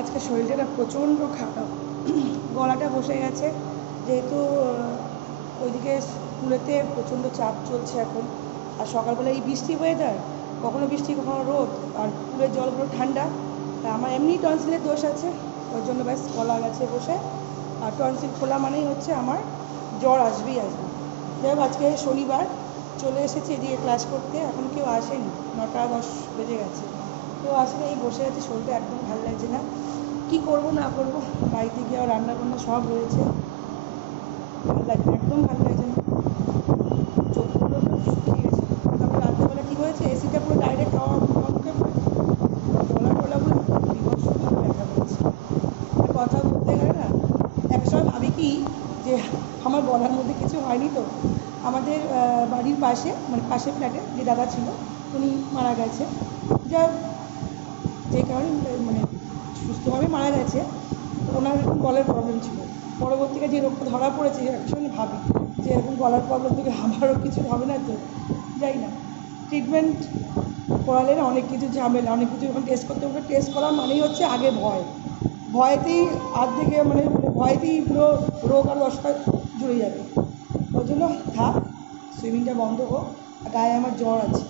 আজকে শরীরটা প্রচণ্ড খারাপ, গলাটা বসে গেছে, যেহেতু ওইদিকে স্কুলেতে প্রচণ্ড চাপ চলছে এখন। আর সকালবেলা এই বৃষ্টি ওয়েদার, কখনো বৃষ্টি কখনো রোদ, আর পুকুরের জলগুলো ঠান্ডা। তা আমার এমনি টনসিলের দোষ আছে, ওই জন্য ব্যাস গলা গেছে বসে। আর টনসিল খোলা মানেই হচ্ছে আমার জ্বর আসবেই আসবে। যাই হোক, আজকে শনিবার, চলে এসেছি এদিকে ক্লাস করতে, এখন কেউ আসেনি, 9:10 বেজে গেছে। তো আসলে এই বসে আছে, শরীরটা একদম ভালো লাগছে না, কী করবো না করবো। বাড়িতে গিয়ে রান্না বান্না সব রয়েছে, ভালো লাগছে, একদম ভালো লাগছে না, চোখগুলো শুকিয়ে গেছে। তারপর রাত্রেবেলা কী হয়েছে, এসিটা পুরো ডাইরেক্ট হাওয়া মুখে পড়েছে, গলা টলাগুলো বিভৎসভাবে ব্যথা করছে। কথা বলতে গেলে না একসময় ভাবি কি যে আমার বলার মধ্যে কিছু হয়নি তো। আমাদের বাড়ির পাশে, মানে পাশের ফ্ল্যাটে যে দাদা ছিল উনি মারা গেছে, যা যে কারণে মানে সুস্থভাবে মারা গেছে। ওনার এরকম গলার প্রবলেম ছিল, পরবর্তীকালে যে রোগটা ধরা পড়েছে একসময় ভাবি যে এরকম গলার প্রবলেম থেকে আমারও কিছু হবে না তো। যাই না, ট্রিটমেন্ট করালে না অনেক কিছু ঝামেলা, অনেক কিছু যখন টেস্ট করতে হবে, টেস্ট করা মানেই হচ্ছে আগে ভয়েতেই আর্ধেকে মানে ভয়েতেই পুরো রোগ আর 10টা জুড়ে যাবে। ওই জন্য থাক, সুইমিংটা বন্ধ হোক। আর গায়ে আমার জ্বর আছে,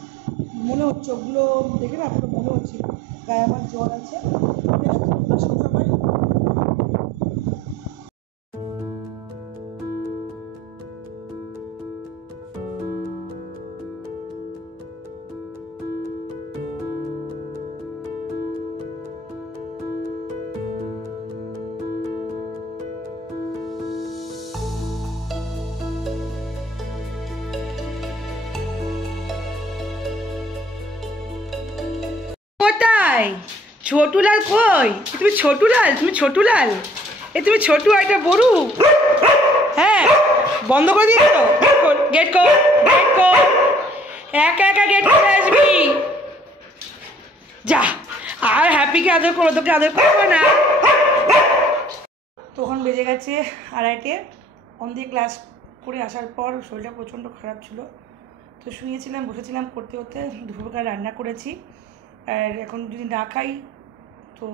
মনে হচ্ছে, চোখগুলো দেখে না পুরো মনে হচ্ছে গায়ে আমার জ্বর আছে। আসুন সবাই। কোথায় ছোটুলাল? কই তুমি? ছোটুলাল, তুমি ছোটুলাল? তুমি ছোটু একটা বড়ু? হ্যাঁ, বন্ধ করে দিয়েছো? গেট কর, গেট কর, একা একা গেট করে আসবি যা। আর হ্যাপিকে আদর করো, তোকে আদর করবো না। তখন বেজে গেছে 2:30। অন দিয়ে ক্লাস করে আসার পর শরীরটা প্রচণ্ড খারাপ ছিল, তো শুয়েছিলাম, বসেছিলাম করতে করতে। দুপুরবেলা রান্না করেছি, আর এখন যদি না খাই তো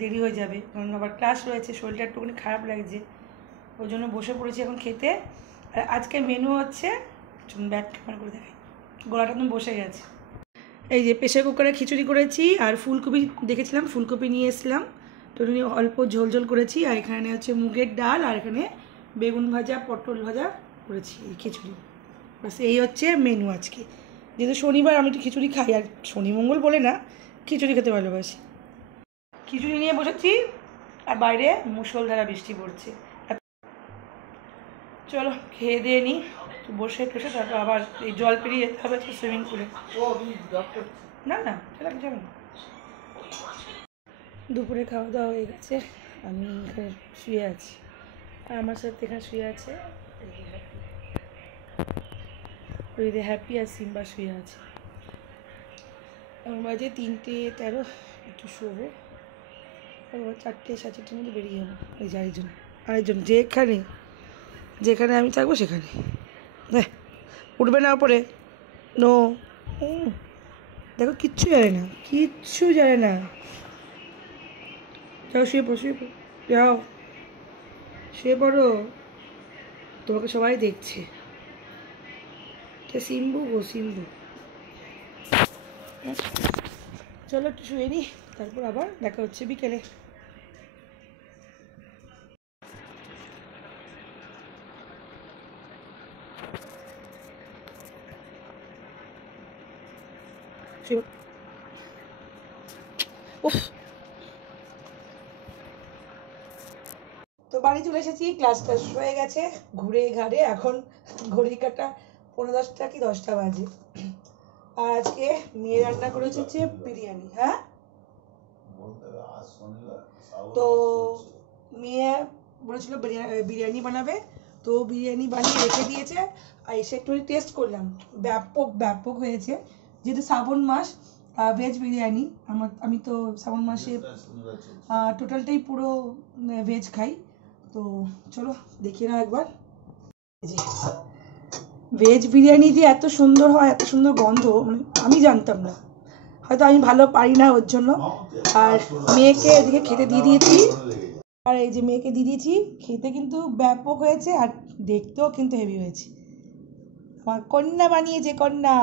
দেরি হয়ে যাবে, কারণ আবার ক্লাস রয়েছে, শরীরটা একটুখানি খারাপ লাগছে, ওই জন্য বসে পড়েছি এখন খেতে। আর আজকে মেনু হচ্ছে, ব্যাক ক্যামেরা করে দেখাই, গলাটা একদম বসে গেছে। এই যে প্রেশার কুকারে খিচুড়ি করেছি, আর ফুলকপি দেখেছিলাম, ফুলকপি নিয়ে এসেছিলাম, তো নিয়ে অল্প ঝোল ঝোল করেছি। আর এখানে হচ্ছে মুগের ডাল, আর এখানে বেগুন ভাজা, পটল ভাজা করেছি, এই খিচুড়ি। বাস এই হচ্ছে মেনু আজকে। যেহেতু শনিবার, আমি একটু খিচুড়ি খাই, আর শনি মঙ্গল বলে না, খিচুড়ি খেতে ভালোবাসি। খিচুড়ি নিয়ে বসেছি, আর বাইরে মুষলধারা বৃষ্টি পড়ছে। চলো খেয়ে দিয়ে নিই, তো বসে টসে তারপর আবার এই জল পেরিয়ে যেতে হবে সুইমিং পুলে। না না, চলো যাবে না। দুপুরে খাওয়া দাওয়া হয়ে গেছে, আমি এখানে শুয়ে আছি, আর আমার সাথে এখানে শুয়ে আছে হ্যাপি, আর সিম্বা শুয়ে আছে। আমার বাজে 3:13, একটু শোবো, তারপর 4টে 4:30টার মধ্যে বেরিয়ে যাবো। এই যে আরেকজন যেখানে আমি থাকবো সেখানে, হ্যাঁ, উঠবে না ওপরে, নো। দেখো, কিচ্ছু জানে না, কিচ্ছু জানে না। যাও শুয়ে পড়ো, যাও শুয়ে পড়ো, তোমাকে সবাই দেখছে। সিম্বু গো, সিম্বু। চলো একটু শুয়ে নিই, তারপর আবার দেখা হচ্ছে বিকেলে। তো বাড়ি চলে এসেছি, ক্লাস হয়ে গেছে, ঘুরে ঘাড়ে এখন ঘড়ি কাটা 9:45 কি 10টা বাজে। আর আজকে মেয়ে রান্না করেছে হচ্ছে বিরিয়ানি। হ্যাঁ, তো মেয়ে বলেছিল বিরিয়ানি বানাবে, তো বিরিয়ানি বানিয়ে রেখে দিয়েছে। আর এসে একটু টেস্ট করলাম, ব্যাপক হয়েছে। যেহেতু শ্রাবণ মাস, ভেজ বিরিয়ানি, আমি তো শ্রাবণ মাসে টোটালটাই পুরো ভেজ খাই। তো চলো দেখি না একবার, ভেজ বিরিয়ানি যে এত সুন্দর হয়, এত সুন্দর গন্ধ, মানে আমি জানতাম না। হয়তো আমি ভালো পারি না ওর জন্য। আর মেয়েকে এদিকে খেতে দিয়ে দিয়েছি, আর এই যে মেয়েকে দিয়ে দিয়েছি খেতে, কিন্তু ব্যাপক হয়েছে আর দেখতেও কিন্তু হেভি হয়েছে। আমার কন্যা বানিয়েছে, কন্যা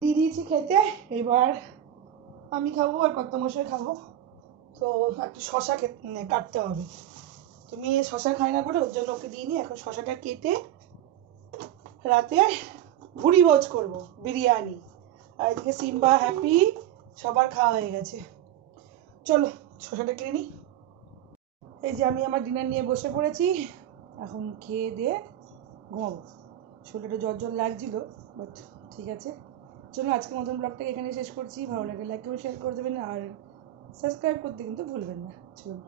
দিয়ে দিয়েছি খেতে। এবার আমি খাবো আর কর্তামশাই খাবো। তো একটু শশা কাটতে হবে, তো মেয়ে শশা খায় না বলে ওর জন্য ওকে দিইনি। এখন শশাটা কেটে রাতে ভুড়ি ভোজ করবো, বিরিয়ানি। আর এদিকে সিম্বা হ্যাপি, সবার খাওয়া হয়ে গেছে। চলো শশাটা কিনে নিই। এই যে আমি আমার ডিনার নিয়ে বসে পড়েছি, এখন খেয়ে দিয়ে ঘুমাবো। শরীরটা জ্বর জ্বর লাগছিল, বাট ঠিক আছে। চলো আজকের মতন ব্লগটাকে এখানে শেষ করছি। ভালো লাগলে লাইক করে শেয়ার করে দেবেন, আর সাবস্ক্রাইব করতে কিন্তু ভুলবেন না। চলুন।